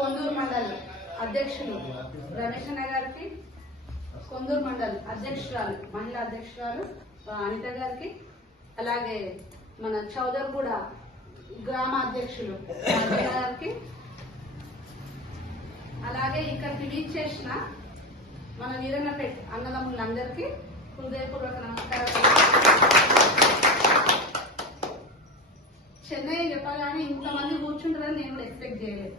కొందూరు మండల్ అధ్యక్షులు రమేష్ అన్న గారికి, కొందూరు మండల్ అధ్యక్షురాలు మహిళా అధ్యక్షురాలు అనిత గారికి, అలాగే మన చౌదర్గూడ గ్రామ అధ్యక్షులు గారికి, అలాగే ఇక్కడికి రీచ్ చేసిన మన వీరన్నపేట అన్నదమ్ములందరికీ హృదయపూర్వక నమస్కారాలు. చెన్నై చెప్పగానే ఇంతమంది కూర్చుంటారని నేను కూడా ఎక్స్పెక్ట్ చేయలేదు.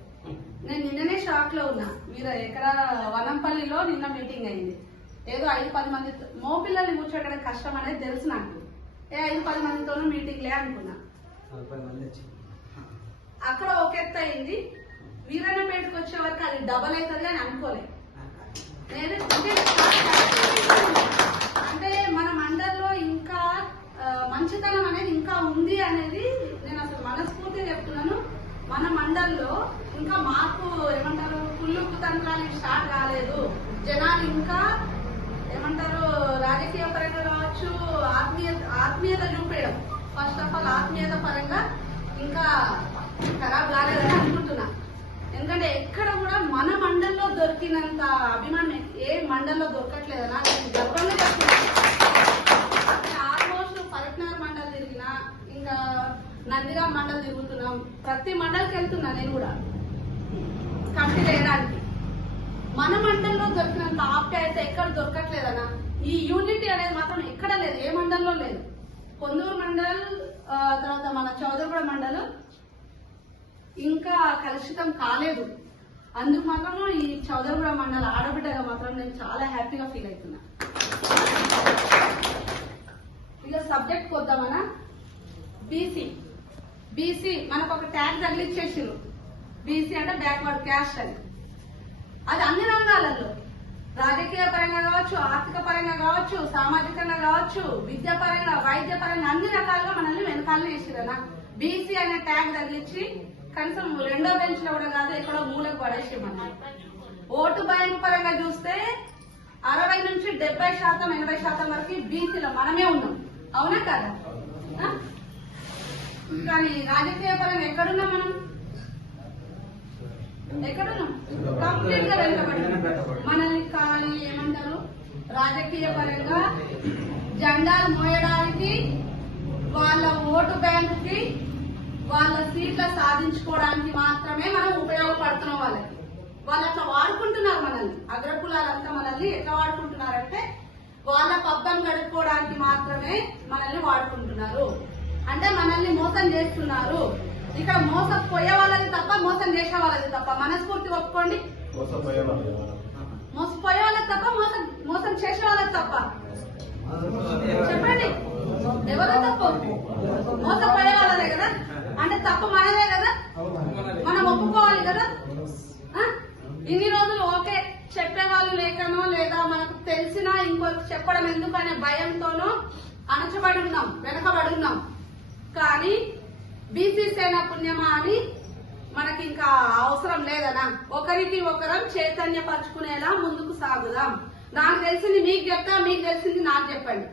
నేను నిన్ననే షాక్ లో ఉన్నా. మీరు ఎక్కడ వనంపల్లిలో నిన్న మీటింగ్ అయింది. ఏదో 5-10 మంది మోపిల్లల్ని కూర్చోవడం కష్టం అనేది తెలుసు నాకు. 5-10 మందితోనూ మీటింగ్ లే అనుకున్నా. అక్కడ ఒక ఎత్తు అయింది, వీరన్నపేటకు వచ్చే వరకు అది డబల్ అవుతుంది అని అనుకోలేదు. అంటే మన మండల్లో ఇంకా మంచితనం అనేది ఇంకా ఉంది అనేది నేను అసలు మనస్ఫూర్తిగా చెప్తున్నాను. మన మండల్లో ఇంకా మాకు ఏమంటారు కుళ్ళు కుతంత్రాలు స్టార్ట్ కాలేదు. జనాలు ఇంకా ఏమంటారు రాజకీయ పరంగా కావచ్చు, ఆత్మీయత చూపేయడం, ఫస్ట్ ఆఫ్ ఆల్ ఆత్మీయత పరంగా ఇంకా ఖరాబ్ కాలేదని అనుకుంటున్నా. ఎందుకంటే ఎక్కడ కూడా మన మండల్లో దొరికినంత అభిమానం ఏ మండల్లో దొరకట్లేదన్నా గర్వంగా చెప్తున్నాను. ఆల్మోస్ట్ పరట్నగర్ మండల్ తిరిగినా, ఇంకా నందిగా మండల్ తిరుగుతున్నాం, ప్రతి మండలికి వెళ్తున్నా నేను కూడా కమిటీ వేయడానికి. మన మండల్లో దొరికినంత ఆప్యాయత ఎక్కడ దొరకట్లేదన్నా. ఈ యూనిటీ అనేది మాత్రం ఎక్కడ లేదు, ఏ మండల్లో లేదు. కొందూరు మండల్ తర్వాత మన చౌదరిగూడ మండలం ఇంకా కలుషితం కాలేదు. అందుకు మాత్రం ఈ చౌదరిగూడ మండల ఆడబిడ్డగా మాత్రం నేను చాలా హ్యాపీగా ఫీల్ అవుతున్నా. ఇక సబ్జెక్ట్ వద్దామన్నా. బీసీ మనకు ఒక ట్యాగ్ తగిలిచ్చేసారు. బీసీ అంటే బ్యాక్వర్డ్ క్యాస్ట్ అని. అది అన్ని రంగాలలో, రాజకీయ పరంగా కావచ్చు, ఆర్థిక పరంగా కావచ్చు, సామాజికంగా కావచ్చు, విద్యా పరంగా, వైద్య పరంగా అన్ని రకాలుగా మనల్ని వెనకాలనే వేసిరన్నా. బీసీ అనే ట్యాగ్ తగిలిచ్చి కనీసం 2వ బెంచ్ లో కూడా కాదు ఎక్కడో మూలకు పడేసేమన్నారు. ఓటు బ్యాంక్ పరంగా చూస్తే 60 నుంచి 70%, 80% వరకు బీసీలో మనమే ఉన్నాం. అవునా కదా? కానీ రాజకీయ పరంగా ఎక్కడున్నాం మనం? ఎక్కడున్నాం? కంప్లీట్ గా వెనుకబడి మనల్ని కానీ ఏమంటారు రాజకీయ పరంగా జెండాలు మోయడానికి, వాళ్ళ ఓటు బ్యాంకుకి, వాళ్ళ సీట్ల సాధించుకోవడానికి మాత్రమే మనం ఉపయోగపడుతున్నాం. వాళ్ళు అట్లా వాడుకుంటున్నారు మనల్ని. అగ్రకులాలంతా మనల్ని ఎట్లా వాడుకుంటున్నారంటే వాళ్ళ పబ్బం గడుపుకోవడానికి మాత్రమే మనల్ని వాడుకుంటున్నారు. అంటే మనల్ని మోసం చేస్తున్నారు. ఇక్కడ మోసపోయే వాళ్ళది తప్ప, మోసం చేసే వాళ్ళది తప్ప. మనస్ఫూర్తి ఒప్పుకోండి. మోసపోయే వాళ్ళది తప్ప, మోసం చేసే వాళ్ళది తప్ప. చెప్పండి, ఎవరో తప్పు? మోసపోయే వాళ్ళదే కదా. అంటే తప్పు మనదే కదా, మనం ఒప్పుకోవాలి కదా. ఇన్ని రోజులు ఓకే చెప్పేవాళ్ళు లేకనో, లేదా మనకు తెలిసినా ఇంకొకరికి చెప్పడం ఎందుకు అనే భయంతోనో అణచబడి ఉన్నాం, వెనకబడి ఉన్నాం. కానీ బీసీ సేన పుణ్యమా అని మనకి ఇంకా అవసరం లేదనా. ఒకరికి ఒకరం చైతన్యపరచుకునేలా ముందుకు సాగుదాం. నాకు తెలిసింది మీకు చెప్తా, మీకు తెలిసింది నాకు చెప్పండి.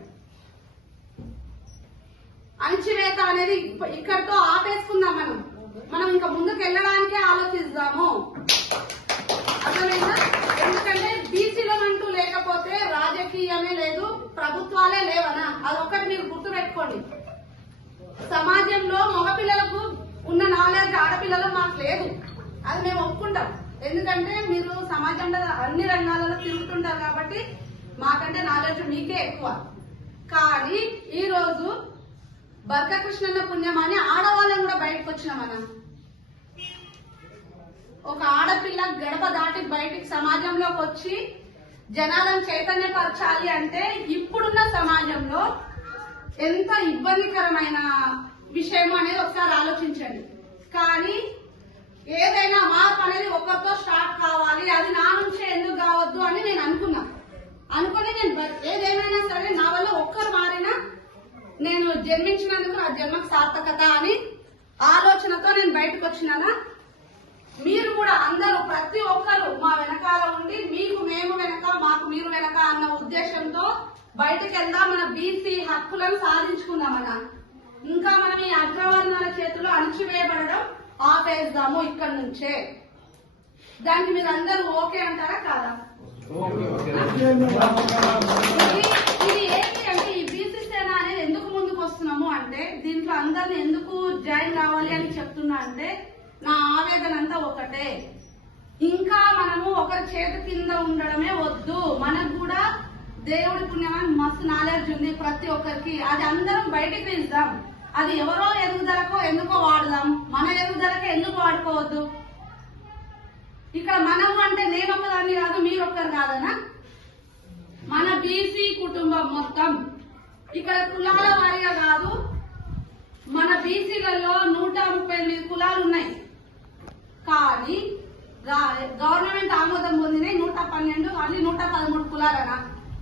అణచివేత అనేది ఇక్కడితో ఆపేసుకుందాం. మనం ఇంకా ముందుకు వెళ్ళడానికే ఆలోచిద్దాము. అర్థమైందా? ఎందుకంటే బీసీలో అంటూ లేకపోతే రాజకీయమే లేదు, ప్రభుత్వాలే లేవనా. అదొక్కటి మీరు గుర్తు పెట్టుకోండి. సమాజంలో మగపిల్లలకు ఉన్న నాలెడ్జ్ ఆడపిల్లలు మాకు లేదు, అది మేము ఒప్పుకుంటాం. ఎందుకంటే మీరు సమాజంలో అన్ని రంగాలలో తిరుగుతుంటారు కాబట్టి మాకంటే నాలెడ్జ్ మీకే ఎక్కువ. కానీ ఈ రోజు బర్కకృష్ణన్న పుణ్యమాని ఆడవాళ్ళని కూడా బయటకు వచ్చినామన్నా. ఒక ఆడపిల్ల గడప దాటి బయటికి సమాజంలోకి వచ్చి జనాలను చైతన్యపరచాలి అంటే ఇప్పుడున్న సమాజంలో ఎంత ఇబ్బందికరమైన విషయం అనేది ఒకసారి ఆలోచించండి. కానీ ఏదైనా మార్పు అనేది ఒకరితో స్టార్ట్ కావాలి, అది నా నుంచే ఎందుకు కావద్దు అని నేను అనుకుని నేను ఏదేమైనా సరే నా వల్ల ఒక్కరు మారినా నేను జన్మించినందుకు నా జన్మకు సార్థకత అని ఆలోచనతో నేను బయటకు వచ్చినానా. మీరు కూడా అందరూ ప్రతి ఒక్కరు మా వెనకాల ఉండి మీకు మేము వెనక, మాకు మీరు వెనక అన్న ఉద్దేశంతో బయటకు వెళ్దాం. మన బీసీ హక్కులను సాధించుకుందామన్నా. ఇంకా మనం ఈ అగ్రవర్ణాల చేతుల్లో అణచివేయబడడం ఆపేద్దాము ఇక్కడి నుంచే. దానికి మీరు అందరూ ఓకే అంటారా కాదా? ఇది ఏంటి అంటే ఈ బీసీ సేన అనేది ఎందుకు ముందుకు వస్తున్నాము అంటే దీంట్లో అందరిని ఎందుకు జాయిన్ కావాలి అని చెప్తున్నా అంటే నా ఆవేదన అంతా ఒకటే. ఇంకా మనము ఒకరి చేతి కింద ఉండడమే వద్దు. మనకు కూడా దేవుడి పుణ్యమని మస్తు నాలెడ్జ్ ఉంది ప్రతి ఒక్కరికి. అది అందరం బయటకు తీద్దాం. అది ఎవరో ఎదుగుదలకో ఎందుకో వాడదాం, మన ఎదుగుదలకి ఎందుకు వాడుకోవద్దు? ఇక్కడ మనము అంటే నేను ఒక్కదాన్ని కాదు, మీరు ఒక్కరు కాదనా? మన బీసీ కుటుంబం మొత్తం ఇక్కడ కులాల వారిగా కాదు. మన బీసీలలో 138 కులాలు ఉన్నాయి. కానీ గవర్నమెంట్ ఆమోదం పొందినాయి 112, మళ్ళీ 113 కులాలనా?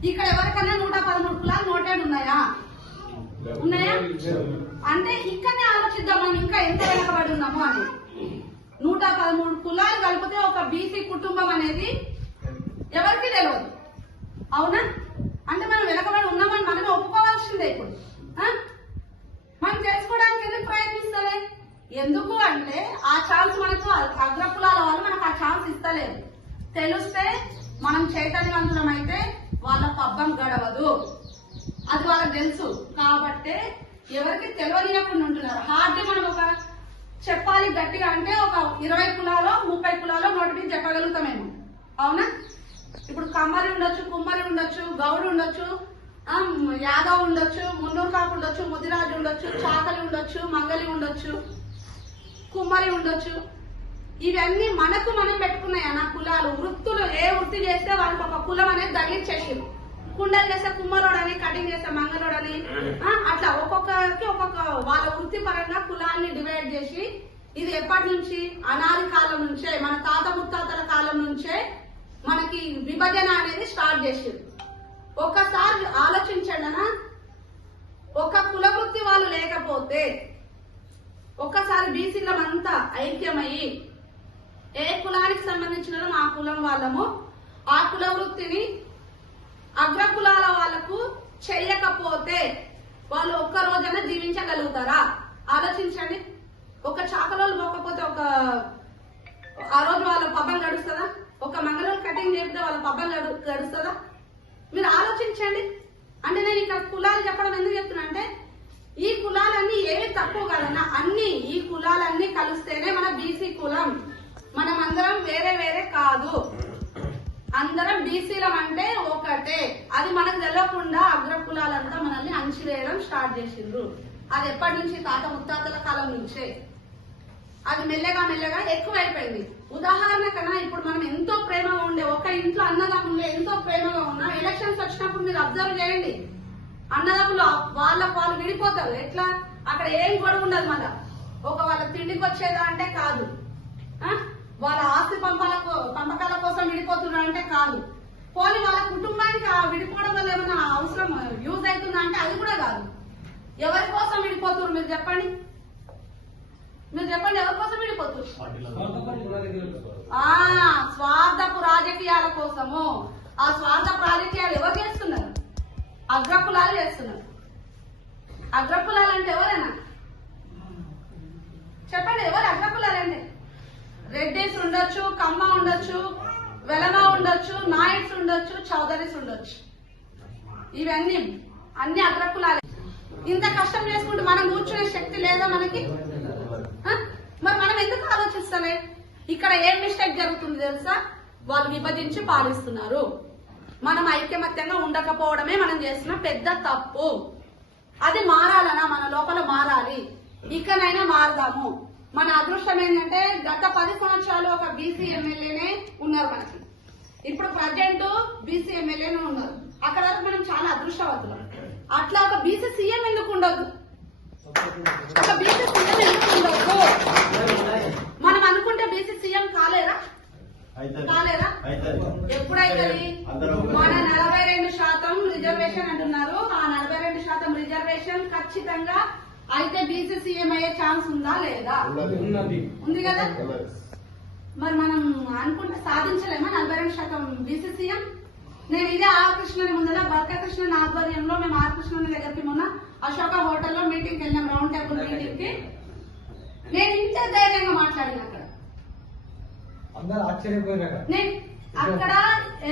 ఇక్కడ ఎవరికన్నా 113 కులాలు నోటెడ్ ఉన్నాయా? అంటే ఇక్కడనే ఆలోచిద్దాం మనం ఇంకా ఎంత వెనకబడి ఉన్నాము అని. 113 కులాలు కలిపితే ఒక బీసీ కుటుంబం అనేది ఎవరికి తెలియదు, అవునా? అంటే మనం వెనకబడి ఉన్నామని మనమే ఒప్పుకోవాల్సిందే. ఇప్పుడు మనం తెలుసుకోవడానికి ఎందుకు ప్రయత్నిస్తలే? ఎందుకు అంటే ఆ ఛాన్స్ మనకు అగ్రకులాల వాళ్ళు మనకు ఆ ఛాన్స్ ఇస్తలేదు. తెలిస్తే మనం చైతన్యవంతులం అయితే వాళ్ళ పబ్బం గడవదు, అది వాళ్ళకి తెలుసు. కాబట్టే ఎవరికి తెలియనియకుండా ఉంటున్నారు. హార్డ్ మనం ఒక చెప్పాలి గట్టిగా అంటే ఒక 20 కులాలో 30 కులాలో నోటి మీద చెప్పగలుగుతామేమో, అవునా? ఇప్పుడు కమ్మరి ఉండొచ్చు, కుమ్మరి ఉండొచ్చు, గౌడు ఉండొచ్చు, యాదవ్ ఉండొచ్చు, మున్నూరు కాపు ఉండొచ్చు, ముదిరాజు ఉండొచ్చు, చాకలి ఉండొచ్చు, మంగలి ఉండొచ్చు, కుమ్మరి ఉండొచ్చు. ఇవన్నీ మనకు మనం పెట్టుకున్నాయి నా కులాలు. వృత్తులు ఏ వృత్తి చేస్తే వాళ్ళకి ఒక కులం అనేది తగిలించేసారు. కుండలు చేస్తే కుమ్మరోడని, కటింగ్ చేస్తే మంగళోడని, అట్లా ఒక్కొక్కరికి ఒక్కొక్క వాళ్ళ వృత్తి పరంగా కులాన్ని డివైడ్ చేసి, ఇది ఎప్పటి నుంచి? అనాది కాలం నుంచే, మన తాత ముత్తాతల కాలం నుంచే మనకి విభజన అనేది స్టార్ట్ చేసారు. ఒక్కసారి ఆలోచించండి అన్న, ఒక కుల వృత్తి వాళ్ళు లేకపోతే ఒక్కసారి బీసీలం అంతా ఐక్యమయ్యి ఏ కులానికి సంబంధించిన ఆ కులం వాళ్ళము ఆ కుల వృత్తిని అగ్ర కులాల వాళ్ళకు చెయ్యకపోతే వాళ్ళు ఒక్క రోజైనా జీవించగలుగుతారా? ఆలోచించండి. ఒక చాకలోళ్ళు పోకపోతే ఆ రోజు వాళ్ళ పబ్బం గడుస్తుందా? ఒక మంగళూరు కటింగ్ చేపితే వాళ్ళ పబ్బం గడుస్తుందా? మీరు ఆలోచించండి. అంటే నేను ఇక్కడ కులాలు చెప్పడం ఎందుకు చెప్తున్నా అంటే ఈ కులాలన్నీ ఏమి తక్కువ కదన్నా, అన్ని ఈ కులాలన్నీ కలిస్తేనే మన బీసీ కులం. మనం అందరం వేరే వేరే కాదు, అందరం బీసీలం అంటే ఒకటే. అది మనకు తెలియకుండా అగ్ర కులాలంతా మనల్ని అంచివేయడం స్టార్ట్ చేసిండ్రు. అది ఎప్పటి నుంచి? తాత ముత్తాతల కాలం నుంచే. అది మెల్లగా మెల్లగా ఎక్కువైపోయింది. ఉదాహరణ కన్నా ఇప్పుడు మనం ఎంతో ప్రేమగా ఉండే ఒక ఇంట్లో అన్నదమ్ములు ఎంతో ప్రేమగా ఉన్నా ఎలక్షన్స్ వచ్చినప్పుడు మీరు అబ్జర్వ్ చేయండి, అన్నదమ్ములు వాళ్ళు విడిపోతారు. ఎట్లా? అక్కడ ఏం గొడవ ఉండదు. మళ్ళా ఒక వాళ్ళ తిండికి వచ్చేదా అంటే కాదు, వాళ్ళ ఆస్తి పంపకాల కోసం విడిపోతున్నారు అంటే కాదు, పోనీ వాళ్ళ కుటుంబానికి ఆ విడిపోవడం వల్ల ఏమైనా అవసరం యూజ్ అవుతుందా అంటే అది కూడా కాదు. ఎవరి కోసం విడిపోతున్నారు మీరు చెప్పండి? ఎవరి కోసం విడిపోతున్నారు? స్వార్థపు రాజకీయాల కోసము. ఆ స్వార్థపు రాజకీయాలు ఎవరు చేస్తున్నారు? అగ్రకులాలు చేస్తున్నారు. అగ్రకులాలు అంటే ఎవరైనా చెప్పండి, ఎవరు అగ్రకులాలంటే? రెడ్డిస్ ఉండొచ్చు, కమ్మ ఉండొచ్చు, వెలమ ఉండొచ్చు, నాయక్స్ ఉండొచ్చు, చౌదరీస్ ఉండొచ్చు. ఇవన్నీ అన్ని అగ్రకులాలే. ఇంత కష్టం చేసుకుంటూ మనం కూర్చునే శక్తి లేదా మనకి? మరి మనం ఎందుకు ఆలోచిస్తలే? ఇక్కడ ఏం మిస్టేక్ జరుగుతుంది తెలుసా? వాళ్ళు విభజించి పాలిస్తున్నారు. మనం ఐక్యమత్యంగా ఉండకపోవడమే మనం చేసిన పెద్ద తప్పు. అది మారాలనా? మన లోపల మారాలి. ఇకనైనా మారదాము. మన అదృష్టం ఏంటంటే గత 10 సంవత్సరాలు ఒక బీసీ ఎమ్మెల్యేనే ఉన్నారు మనకి. ఇప్పుడు ప్రజెంట్ బీసీ ఎమ్మెల్యేనే ఉన్నారు. అక్కడ వరకు మనం చాలా అదృష్టవంతులం. అట్లా ఒక బీసీ సీఎం ఎందుకు ఉండదు? ఒక బీసీ సీఎం ఎందుకు ఉండదు? మనం అనుకుంటే బీసీ సీఎం కాలేరా? ఎప్పుడైతుంది? మన 42% రిజర్వేషన్ అంటున్నారు. ఆ 42% రిజర్వేషన్ ఖచ్చితంగా అయితే బీసీ సీఎం అయ్యే ఛాన్స్ ఉందా లేదా? ఉంది కదా. మరి మనం అనుకుంటే సాధించలేమా 42% బీసీ సీఎం? నేను ఇదే ఆర్ కృష్ణని ముందర బర్కకృష్ణ ఆధ్వర్యంలో మేము ఆర్ కృష్ణని దగ్గరికి మొన్న అశోక హోటల్లో మీటింగ్ వెళ్ళాం, రౌండ్ టేబుల్ మీటింగ్ కి. నేను ఇంత ధైర్యంగా మాట్లాడిన అక్కడ అందరూ ఆశ్చర్యపోయారు. నేను అక్కడ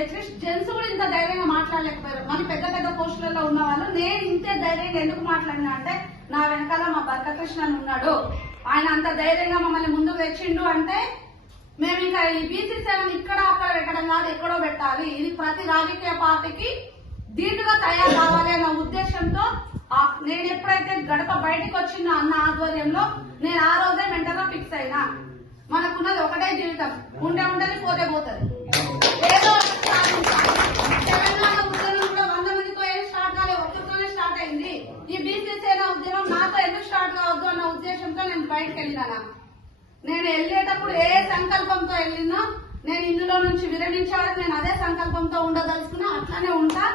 అట్లీస్ట్ జెంట్స్ కూడా ఇంత ధైర్యంగా మాట్లాడలేకపోయారు. మన పెద్ద పెద్ద పోస్టులలో ఉన్న వాళ్ళు నేను ఇంతే ధైర్యంగా ఎందుకు మాట్లాడినా అంటే నా వెనకాల మా బర్కకృష్ణ అని ఉన్నాడు. ఆయన అంత ధైర్యంగా మమ్మల్ని ముందుకు తెచ్చిండు అంటే మేము ఇంకా ఈ బీసీ సేవను ఇక్కడ అక్కడ పెట్టడం కాదు, ఎక్కడో పెట్టాలి. ఇది ప్రతి రాజకీయ పార్టీకి దీటుగా తయారు కావాలి అన్న ఉద్దేశంతో నేను ఎప్పుడైతే గడప బయటకు వచ్చిందో అన్న ఆధ్వర్యంలో నేను ఆ రోజే మెంటల్ గా ఫిక్స్ అయినా. మనకున్నది ఒకటే జీవితం, ఉంటే ఉంటది పోతే పోతుంది. ఏదో తెలంగాణ ఉద్యమం కూడా 100 మందితో ఏం స్టార్ట్ కాలేదు, ఒక్కరితోనే స్టార్ట్ అయింది. ఈ బీసీ సేన ఉద్యమం నాతో ఎందుకు స్టార్ట్ కావద్దు అన్న ఉద్దేశంతో నేను బయటకు వెళ్ళినా. నేను వెళ్ళేటప్పుడు ఏ సంకల్పంతో వెళ్ళినా నేను ఇందులో నుంచి విరమించాలని నేను అదే సంకల్పంతో ఉండదలుచుకున్నా. అట్లానే ఉంటా.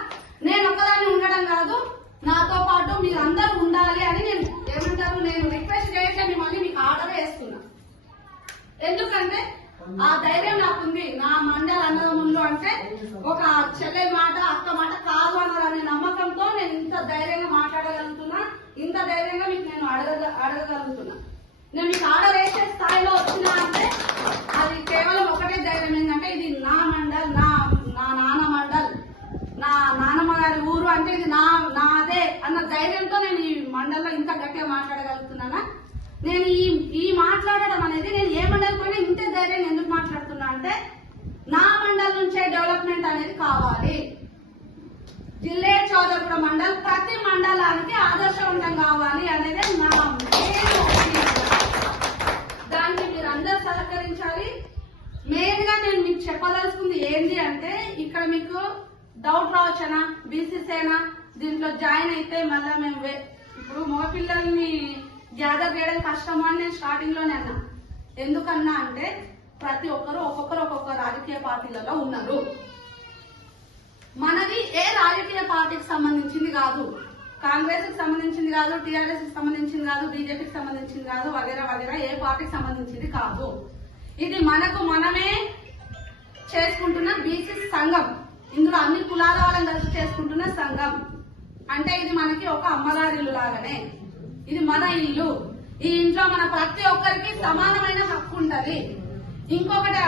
నేను ఒక్కదాన్ని ఉండడం కాదు, నాతో పాటు మీరందరూ ఉండాలి అని నేను ఏమంటారు నేను రిక్వెస్ట్ చేయట్లేదు, మళ్ళీ మీకు ఆర్డర్ వేస్తున్నా. ఎందుకంటే ఆ ధైర్యం నాకుంది. నా మండల అన్నదమ్ములు అంటే ఒక చెల్లె మాట అక్క మాట కాదు అన్నారనే నమ్మకంతో నేను ఇంత ధైర్యంగా మాట్లాడగలుగుతున్నా, ఇంత ధైర్యంగా మీకు నేను అడగగలుగుతున్నా. నేను మీకు ఆర్డర్ వేసే స్థాయిలో వచ్చినా అంటే అది కేవలం ఒకటే ధైర్యం ఏంటంటే ఇది నా మండల్, నా నాన్న మండల్, నా నాన్నమ్మ గారి ఊరు అంటే ఇది నాదే అన్న ధైర్యంతో నేను ఈ మండల్లో ఇంత గట్టిగా మాట్లాడగలుగుతున్నానా. నేను ఈ మాట్లాడడం అనేది నేను ఏ మండలి పోయినా ఇంతే ధైర్యం ఎందుకు మాట్లాడుతున్నా అంటే నా మండల్ నుంచే డెవలప్మెంట్ అనేది కావాలి. జిల్లే చౌదరిగూడ మండల్ ప్రతి మండలానికి ఆదర్శవంతం కావాలి అనేది నా దానికి మీరందరూ సహకరించాలి. మెయిన్ గా నేను మీకు చెప్పదలుచుకుంది ఏంటి అంటే ఇక్కడ మీకు డౌట్ రావచ్చనా బీసీ సేన దీంట్లో జాయిన్ అయితే మళ్ళా మేము ఇప్పుడు మగపిల్లల్ని గ్యాదర్ చేయడం కష్టమా అని నేను స్టార్టింగ్ లోనే అన్నా. ఎందుకన్నా అంటే ప్రతి ఒక్కరు ఒక్కొక్క రాజకీయ పార్టీలలో ఉన్నారు. మనది ఏ రాజకీయ పార్టీకి సంబంధించింది కాదు, కాంగ్రెస్ కి సంబంధించింది కాదు, టీఆర్ఎస్ కి సంబంధించింది కాదు, బీజేపీకి సంబంధించింది కాదు, వగేరా వగేరా ఏ పార్టీకి సంబంధించింది కాదు. ఇది మనకు మనమే చేసుకుంటున్న బీసీ సంఘం. ఇందులో అన్ని కులాల వాళ్ళని కలిసి చేసుకుంటున్న సంఘం. అంటే ఇది మనకి ఒక అమ్మగారి ఇల్లు లాగానే, ఇది మన ఇల్లు. ఈ ఇంట్లో మన ప్రతి ఒక్కరికి సమానమైన హక్కు ఉంటది. ఇంకొకటి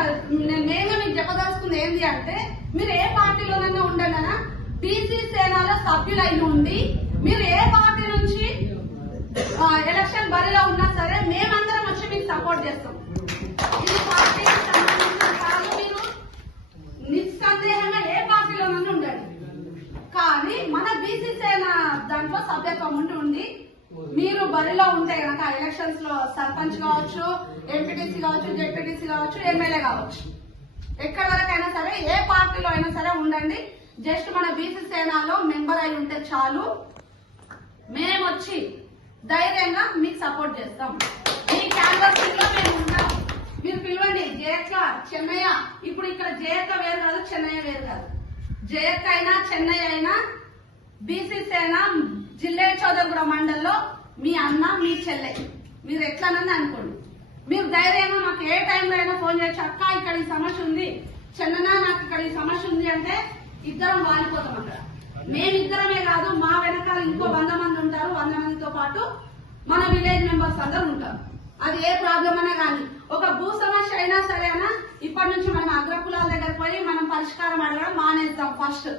నేను మెయిన్గా మీకు చెప్పదలుచుకుంది ఏంటి అంటే మీరు ఏ పార్టీలోనైనా ఉండనా బీసీ సేనలో సభ్యులై ఉండి మీరు ఏ పార్టీ నుంచి ఎలక్షన్ బరిలో ఉన్నా సరే మేమందరం వచ్చి మీకు సపోర్ట్ చేస్తాం. ఇది పార్టీకి సంబంధించిన కాదు, మీరు నిస్సందేహంగా ఏ పార్టీలోనైనా ఉండండి. కానీ మన బీసీ సేన దాంట్లో సభ్యత్వం ఉండి మీరు బరిలో ఉంటే కనుక ఎలక్షన్స్ లో సర్పంచ్ కావచ్చు, ఎంపీటీసీ కావచ్చు, జెడ్పీటీసీ కావచ్చు, ఎమ్మెల్యే కావచ్చు, ఎక్కడి వరకైనా సరే ఏ పార్టీలో అయినా సరే ఉండండి. జస్ట్ మన బీసీ సేనలో మెంబర్ అయి ఉంటే చాలు, మేము వచ్చి ధైర్యంగా మీకు సపోర్ట్ చేస్తాం. మీ క్యాన్వర్సింగ్ లో మేము ఉంటాం. మీరు పిలవండి జయక్క, చెన్నయ్య. ఇప్పుడు ఇక్కడ జయక్క వేరు కాదు, చెన్నయ్య వేరు కాదు. జయక్క అయినా చెన్నయ్య అయినా బీసీ సేన జిల్లే చౌదరిగూడ మండల్లో మీ అన్న మీ చెల్లె. మీరు ఎట్లనని అనుకోండి. మీరు ధైర్యంగా మాకు ఏ టైంలో అయినా ఫోన్ చేయొచ్చు. అక్క ఇక్కడ ఈ సమస్య ఉంది, చెన్ననా నాకు ఇక్కడ ఈ సమస్య ఉంది అంటే ఇద్దరం వాలిపోతాం. అక్కడ మేమిద్దరమే కాదు, మా వెనకాల ఇంకో 100 మంది ఉంటారు. 100 మందితో పాటు మన విలేజ్ మెంబర్స్ అందరూ ఉంటారు. అది ఏ ప్రాబ్లం అయినా కానీ ఒక భూ సమస్య అయినా సరేనా ఇప్పటి నుంచి మనం అగ్రకులాల దగ్గర పోయి మనం పరిష్కారం అడగడం మానేస్తాం. ఫస్ట్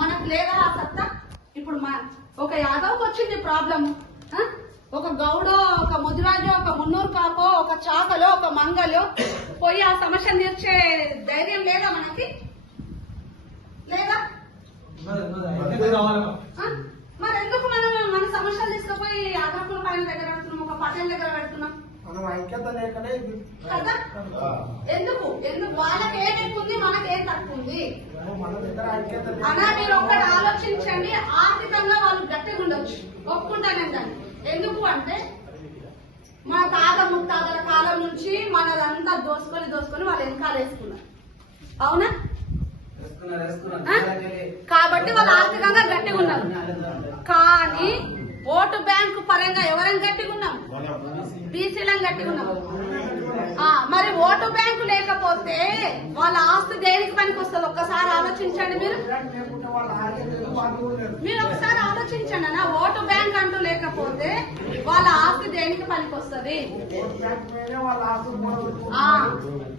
మనకు లేదా ఆ సత్తా. ఇప్పుడు ఒక యాదవ్కి వచ్చింది ప్రాబ్లం, ఒక గౌడో, ఒక ముదిరాజో, ఒక మున్నూరు కాపో, ఒక చాకలో, ఒక మంగలో పోయి ఆ సమస్యను తీర్చే ధైర్యం లేదా మనకి? లేదా? మరి ఎందుకు మనం మన సమస్యలు తీసుకుపోయి అగ్రకుల పైన దగ్గర పెడుతున్నాం, ఒక పట్టణం దగ్గర పెడుతున్నాం కదా? ఎందుకు వాళ్ళకి ఏం ఎక్కువ ఉంది, మనకేం తక్కువ ఉంది అలా మీరు ఒక్కటి ఆలోచించండి. ఆర్థికంగా వాళ్ళు గట్టిగా ఉండొచ్చు, ఒప్పుకుంటానే దాన్ని. ఎందుకు అంటే మా తాత ముత్తాతల కాలం నుంచి మనదంతా దోసుకొని వాళ్ళు వెనకాల వేసుకున్నారు. అవునా? కాబట్టి వాళ్ళు ఆర్థికంగా గట్టిగా ఉన్నారు. కానీ ఓటు బ్యాంకు పరంగా ఎవరైనా గట్టిగా ఉన్నాం, బీసీలను గట్టిగా ఉన్నాం. మరి ఓటు బ్యాంకు లేకపోతే వాళ్ళ ఆస్తి దేనికి పనికి వస్తుంది ఒక్కసారి ఆలోచించండి మీరు మీరు ఒకసారి ఆలోచించండి అన్న. ఓటు బ్యాంక్ అంటూ లేకపోతే వాళ్ళ ఆస్తి దేనికి పనికి వస్తుంది?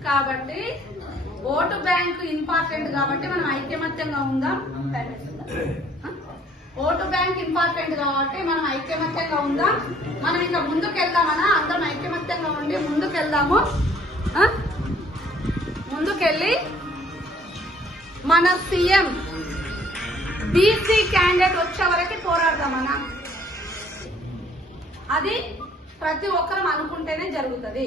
కాబట్టి ఓటు బ్యాంక్ ఇంపార్టెంట్ కాబట్టి మనం ఐకమత్యంగా ఉందాం. ఓటు బ్యాంక్ ఇంపార్టెంట్ కాబట్టి మనం ఐకమత్యంగా ఉందాం. మనం ఇంకా ముందుకు వెళ్దామన్నా అందరం ఐకమత్యంగా ఉండి ముందుకెళ్దాము. ముందుకెళ్ళి మన సీఎం బీసీ క్యాండిడేట్ వచ్చే వరకు పోరాడదామన్నా. అది ప్రతి ఒక్కరం అనుకుంటేనే జరుగుతుంది.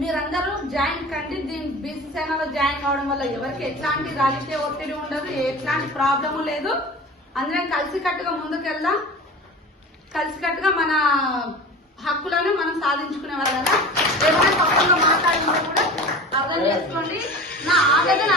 మీరందరూ జాయిన్ కండి. దీని బీసీ సేనలో జాయిన్ కావడం వల్ల ఎవరికి ఎట్లాంటి రాజకీయ ఒత్తిడి ఉండదు, ఎట్లాంటి ప్రాబ్లము లేదు. అందరం కలిసికట్టుగా ముందుకెళ్దాం. కలిసికట్టుగా మన హక్కులను మనం సాధించుకునే వాళ్ళ ఏమైనా తప్పుగా మాట్లాడినా కూడా అర్థం చేసుకోండి. నా ఆవేదన